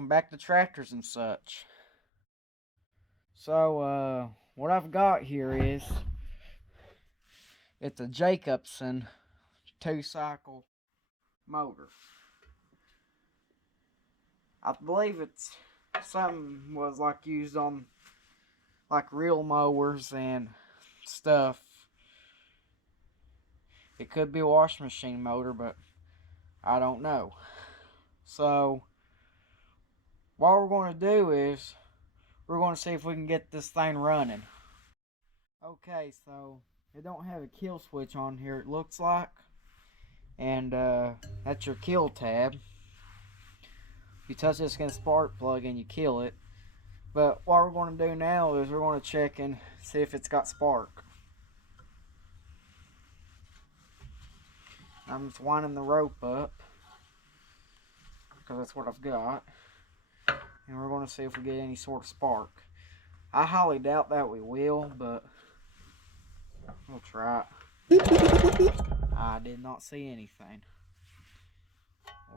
welcome back to Tractors and Such. So, what I've got here is, it's a Jacobsen 2-cycle motor. I believe it's something was like used on like real mowers and stuff. It could be a washing machine motor, but I don't know. So, what we're going to do is, we're going to see if we can get this thing running. Okay, so it don't have a kill switch on here, it looks like. And that's your kill tab. You touch this against spark plug and you kill it. But what we're going to do now is we're going to check and see if it's got spark. I'm just winding the rope up because that's what I've got. And we're going to see if we get any sort of spark. I highly doubt that we will, but we'll try it. I did not see anything.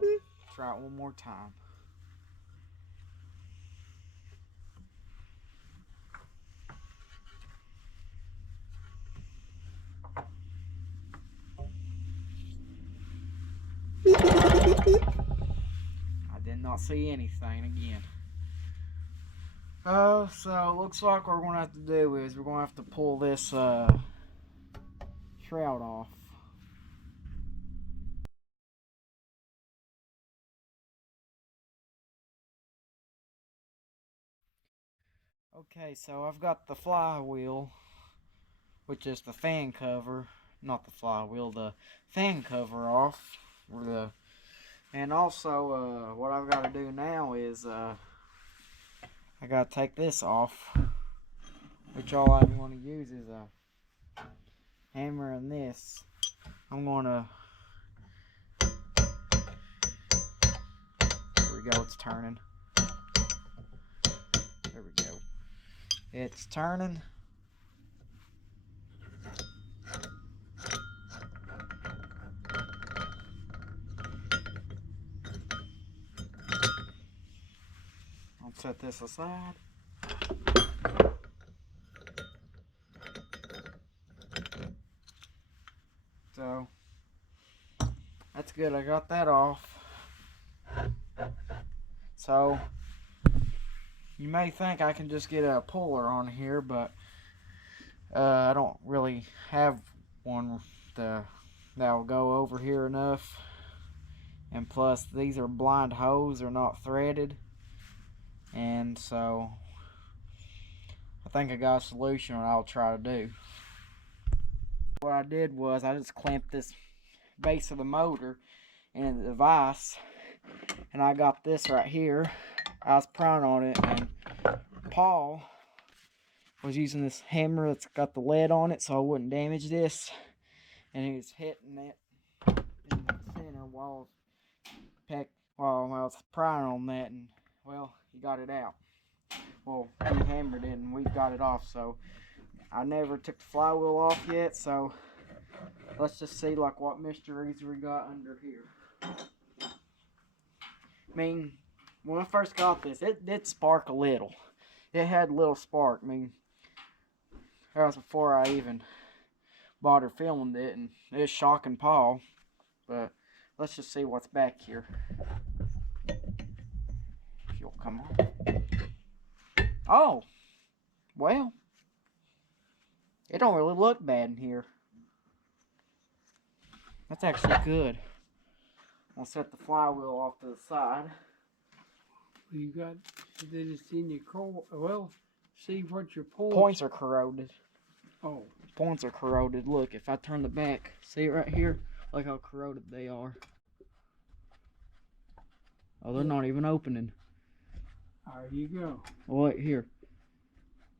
We'll try it one more time. I did not see anything again. So looks like what we're going to have to do is we're going to have to pull this shroud off. Okay, so I've got the flywheel, which is the fan cover, not the flywheel, the fan cover off. And also, what I've got to do now is, I got to take this off, which all I'm going to use is a hammer and this. I'm going to, there we go, it's turning. There we go. It's turning. I'll set this aside. So, that's good. I got that off. So, you may think I can just get a puller on here, but I don't really have one that will go over here enough. And plus, these are blind hose, they're not threaded. And so, I think I got a solution what I'll try to do. What I did was, I just clamped this base of the motor in the vise. And I got this right here. I was prying on it, and Paul was using this hammer that's got the lead on it so I wouldn't damage this. And he was hitting it in the center while I was prying on that, and well, he got it out. Well, he hammered it and we got it off, so I never took the flywheel off yet, so let's just see like what mysteries we got under here. I mean, when I first got this, it did spark a little. It had a little spark. I mean, that was before I even bought or filmed it, and it was shocking Paul. But let's just see what's back here. If you'll come on. Oh, well, it don't really look bad in here. That's actually good. I'll set the flywheel off to the side. You got, then it's in your core. Well, see what your points are corroded. Oh. Points are corroded. Look, if I turn the back, see it right here? Look how corroded they are. Oh, they're not even opening. There you go. Oh, wait, here.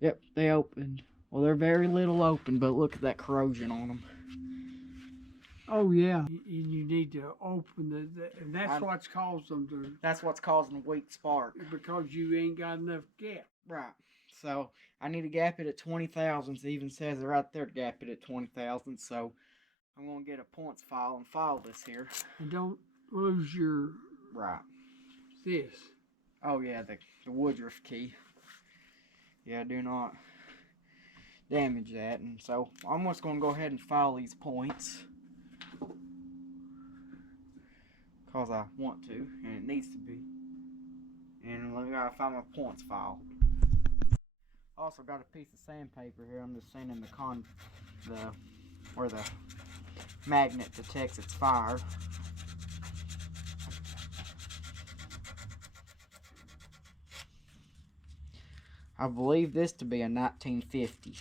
Yep, they opened. Well, they're very little open, but look at that corrosion on them. Oh, yeah. And you need to open and that's what's caused them to... That's what's causing a weak spark. Because you ain't got enough gap. Right. So, I need to gap it at 20 thousandths. It even says it right there to gap it at 20 thousandths. So, I'm going to get a points file and file this here. And don't lose your... Right. This. Oh yeah, the Woodruff key. Yeah, do not damage that. And so I'm just going to go ahead and file these points because I want to, and it needs to be. And I gotta find my points file. Also got a piece of sandpaper here. I'm just sanding where the magnet detects its fire. I believe this to be a 1950.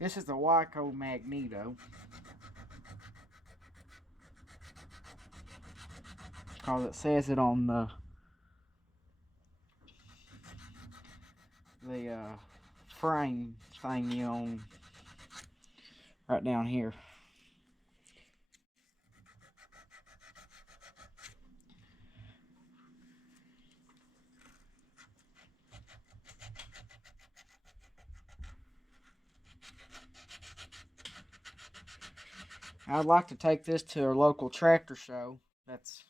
This is the Wyco Magneto. Because it says it on the frame thingy on right down here. I'd like to take this to a local tractor show that's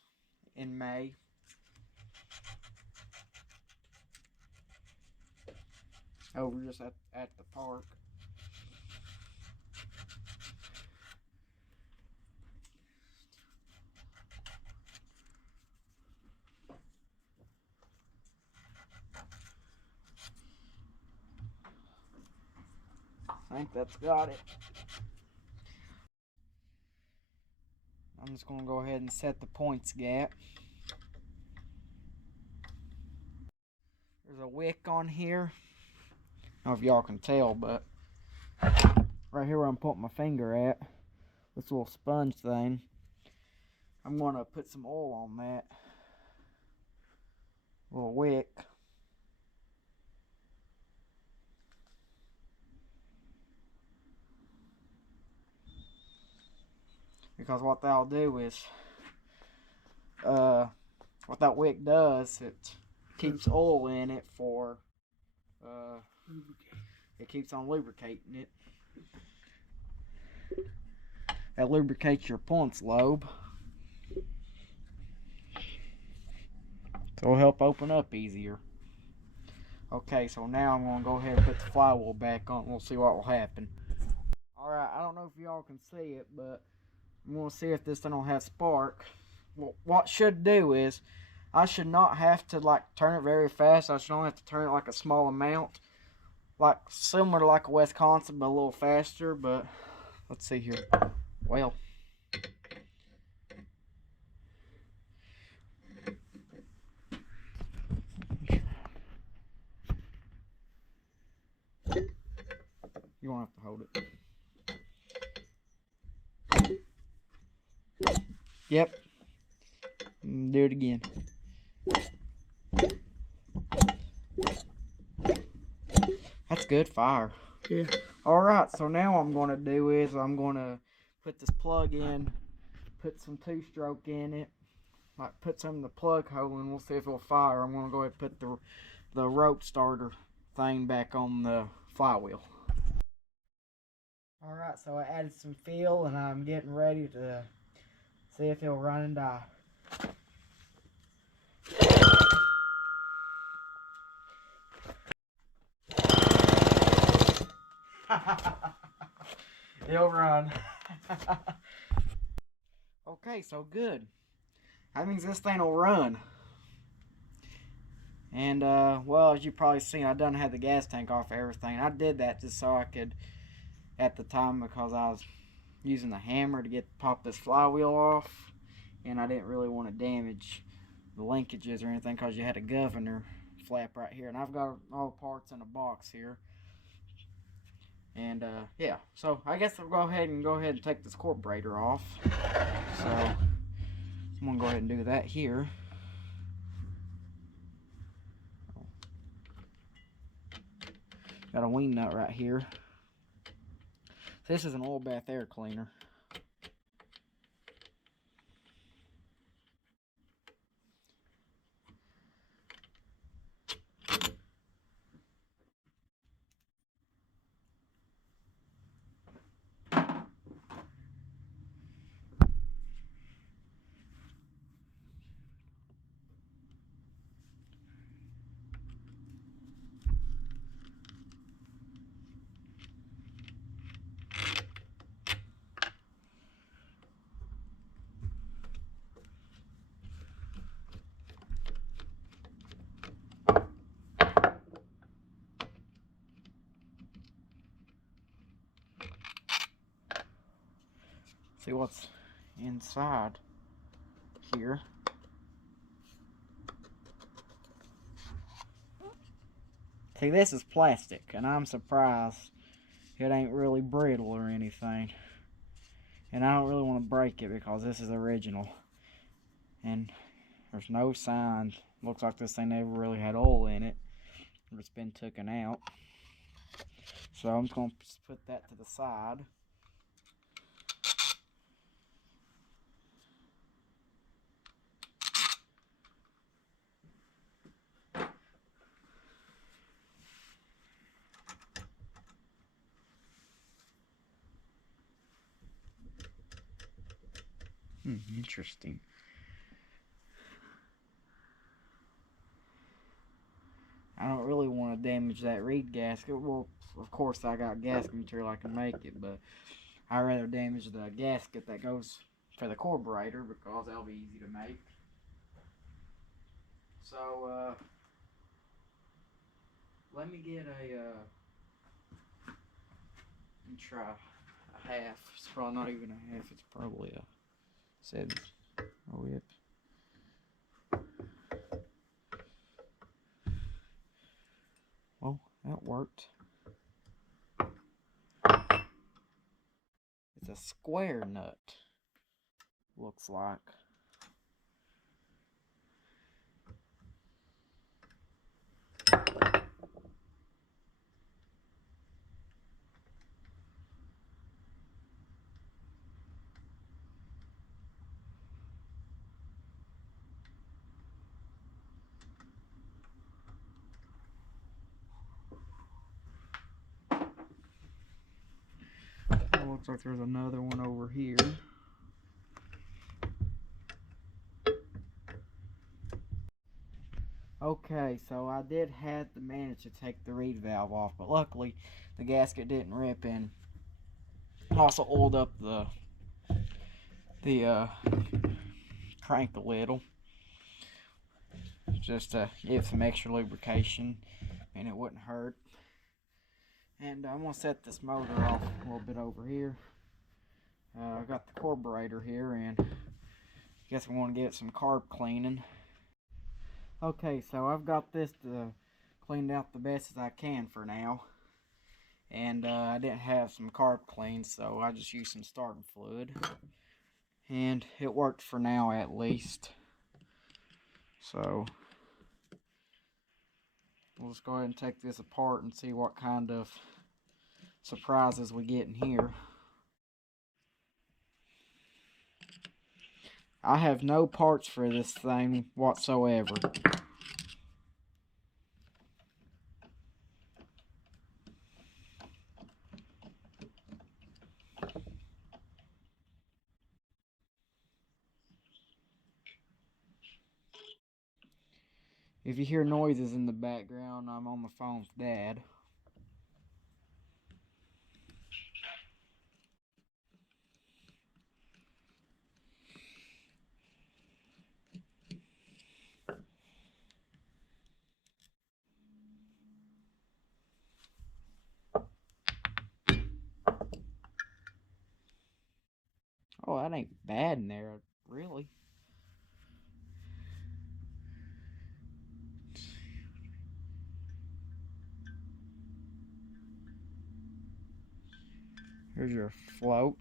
in May. Over just at the park. I think that's got it. I'm just going to go ahead and set the points gap. There's a wick on here. I don't know if y'all can tell, but right here where I'm putting my finger at, this little sponge thing, I'm going to put some oil on that little wick. Because what that'll do is, what that wick does, it keeps oil in it for, it keeps on lubricating it. That lubricates your points lobe. So it'll help open up easier. Okay, so now I'm going to go ahead and put the flywheel back on. We'll see what will happen. Alright, I don't know if y'all can see it, but I'm going to see if this thing will have spark. Well, what should do is, I should not have to like turn it very fast. I should only have to turn it like a small amount. Like similar to like a Wisconsin, but a little faster. But let's see here. Well. You won't have to hold it. Yep. Do it again. That's good fire. Yeah. Alright, so now what I'm going to do is I'm going to put this plug in, put some two-stroke in it, like put some in the plug hole, and we'll see if it'll fire. I'm going to go ahead and put the rope starter thing back on the flywheel. Alright, so I added some fuel and I'm getting ready to see if it'll run and die. It'll run. Okay, so good. That means this thing will run. And, well, as you probably seen, I done had the gas tank off everything. I did that just so I could, at the time, because I was using the hammer to pop this flywheel off. And I didn't really want to damage the linkages or anything because you had a governor flap right here, and I've got all the parts in a box here. And yeah, so I guess I'll go ahead and take this carburetor off. So I'm gonna go ahead and do that here. Got a wing nut right here. This is an oil bath air cleaner. See what's inside here. See, this is plastic, and I'm surprised it ain't really brittle or anything. And I don't really want to break it because this is original. And there's no signs. Looks like this thing never really had oil in it. It's been taken out. So I'm just going to put that to the side. Interesting. I don't really want to damage that reed gasket. Well, of course I got gasket material I can make it, but I'd rather damage the gasket that goes for the carburetor because that'll be easy to make. So, let me get let me try a half. It's probably not even a half, it's probably a 7 whip. Well, that worked. It's a square nut, looks like. It looks like there's another one over here. Okay, so I did have to manage to take the reed valve off, but luckily the gasket didn't rip, and also oiled up the crank a little, just to give some extra lubrication, and it wouldn't hurt. And I'm gonna set this motor off a little bit over here. I got the carburetor here, and I guess I want to give it some carb cleaning. Okay, so I've got this cleaned out the best as I can for now. And I didn't have some carb clean, so I just used some starting fluid. And it worked for now, at least. So we'll just go ahead and take this apart and see what kind of surprises we get in here. I have no parts for this thing whatsoever. If you hear noises in the background, I'm on the phone with Dad. Oh, that ain't bad in there, really. Here's your float.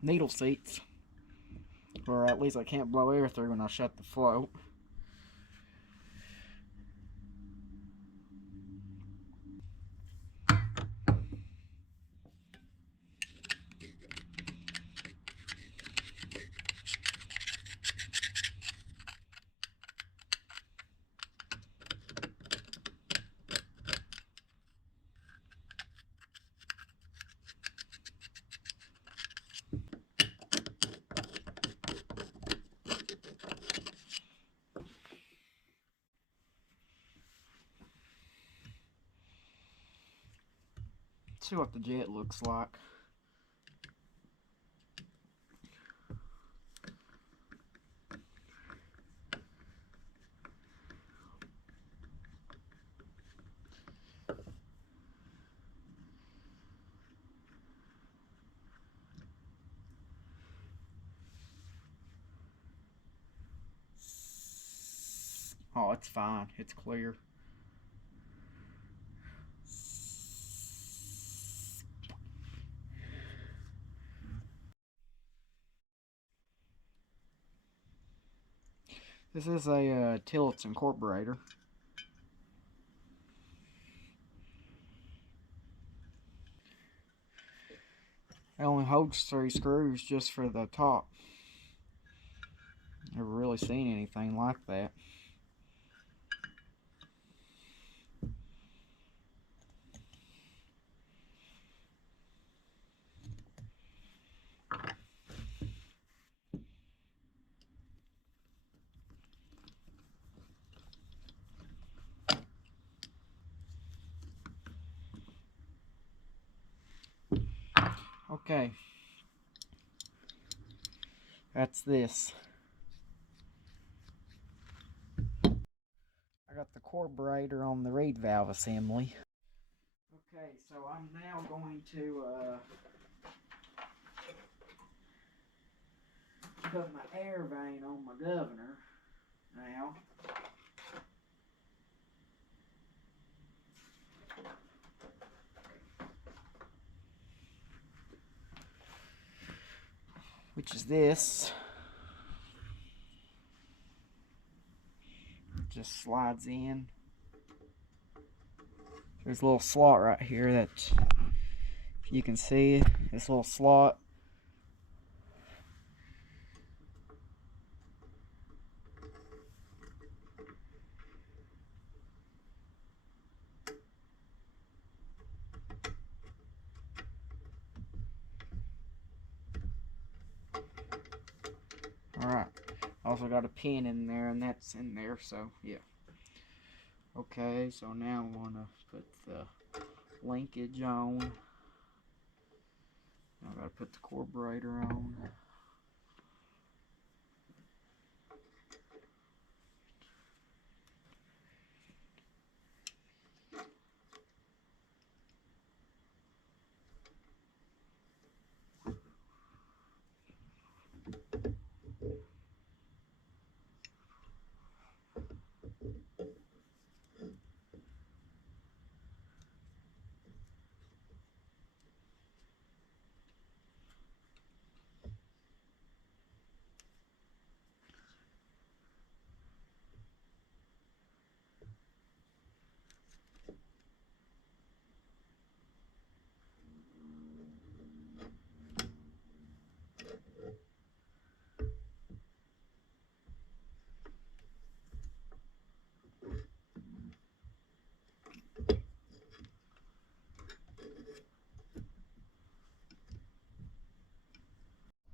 Needle seats, or at least I can't blow air through when I shut the float. See what the jet looks like. Oh, it's fine. It's clear. This is a Tillotson carburetor. It only holds 3 screws just for the top. Never really seen anything like that. Okay, that's this. I got the carburetor on the reed valve assembly. Okay, so I'm now going to put my air vane on my governor now. Which is this. Just slides in. There's a little slot right here that, if you can see, this little slot. Alright, also got a pin in there, and that's in there, so yeah. Okay, so now I'm going to put the linkage on. Now I got to put the carburetor on.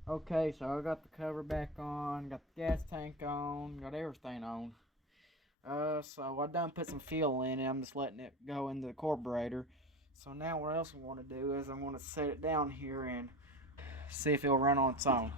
Okay, so I got the cover back on, got the gas tank on, got everything on. So I done put some fuel in it. I'm just letting it go into the carburetor. So now what else I want to do is I want to set it down here and see if it'll run on its own.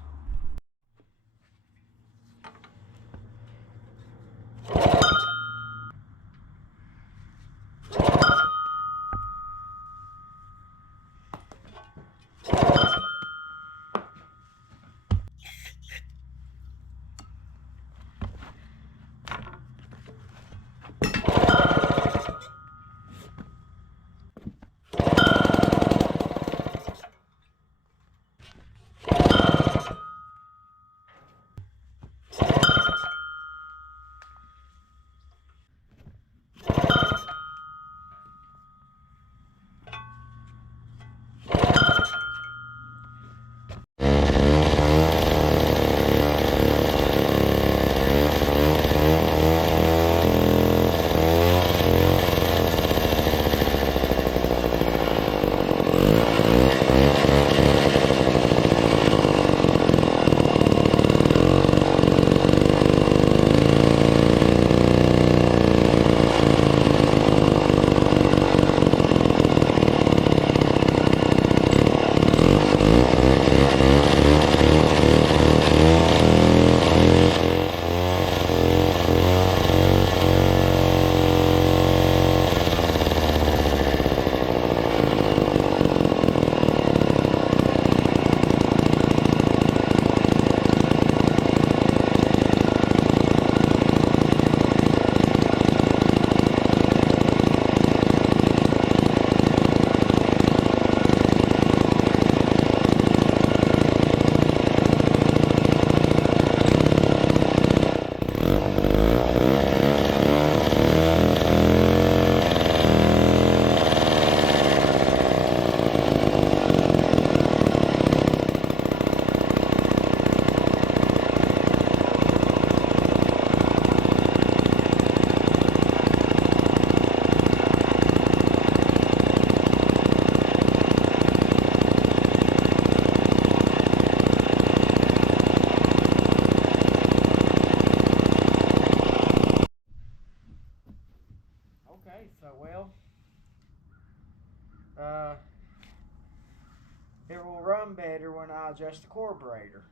it will run better when I adjust the carburetor,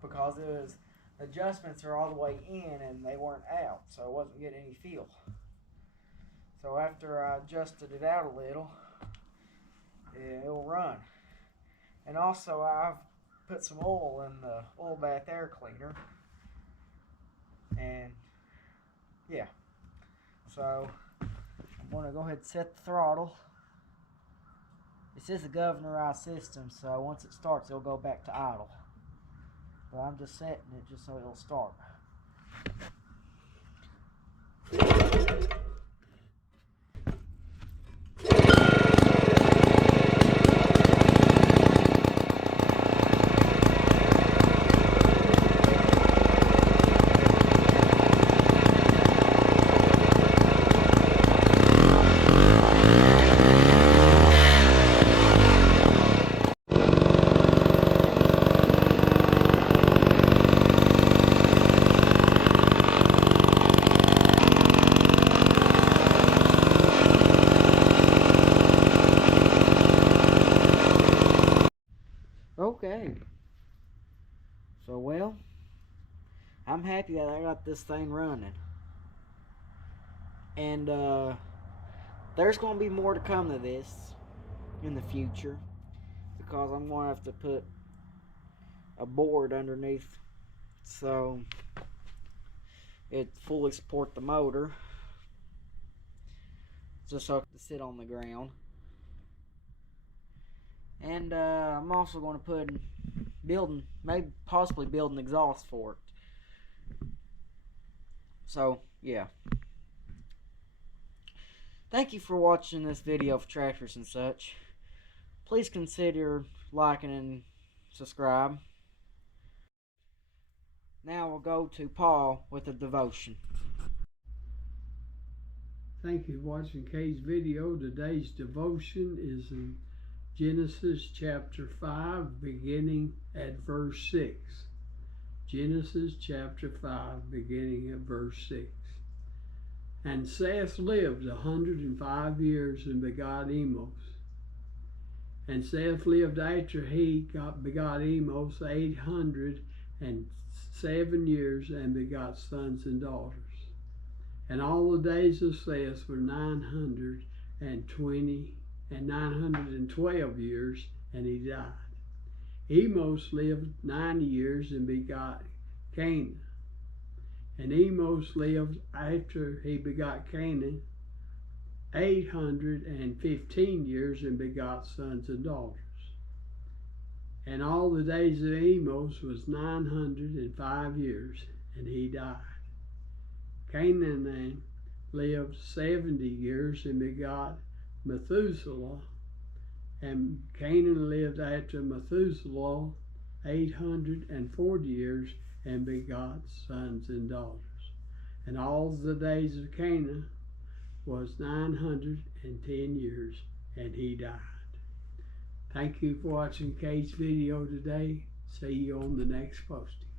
because it was adjustments are all the way in and they weren't out, so I wasn't getting any feel. So after I adjusted it out a little, it'll run. And also I've put some oil in the oil bath air cleaner, and yeah, so I'm going to go ahead and set the throttle. This is a governor system, so once it starts it'll go back to idle, but I'm just setting it just so it'll start. Okay, so well, I'm happy that I got this thing running, and there's going to be more to come to this in the future, because I'm going to have to put a board underneath so it fully support the motor, just so it can sit on the ground. And I'm also going to put possibly build an exhaust for it. So yeah, thank you for watching this video of tractors and such. Please consider liking and subscribe. Now we'll go to Paul with a devotion. Thank you for watching Kay's video. Today's devotion is in Genesis chapter 5, beginning at verse 6. Genesis chapter 5, beginning at verse 6. And Seth lived 105 years and begot Emos. And Seth lived after he begot Emos 807 years and begot sons and daughters. And all the days of Seth were 912 years, and he died. Emos lived 90 years and begot Canaan. And Emos lived after he begot Canaan 815 years and begot sons and daughters. And all the days of Emos was 905 years, and he died. Canaan then lived 70 years and begot Methuselah, and Canaan lived after Methuselah 840 years and begot sons and daughters. And all the days of Canaan was 910 years, and he died. Thank you for watching Kate's video today. See you on the next posting.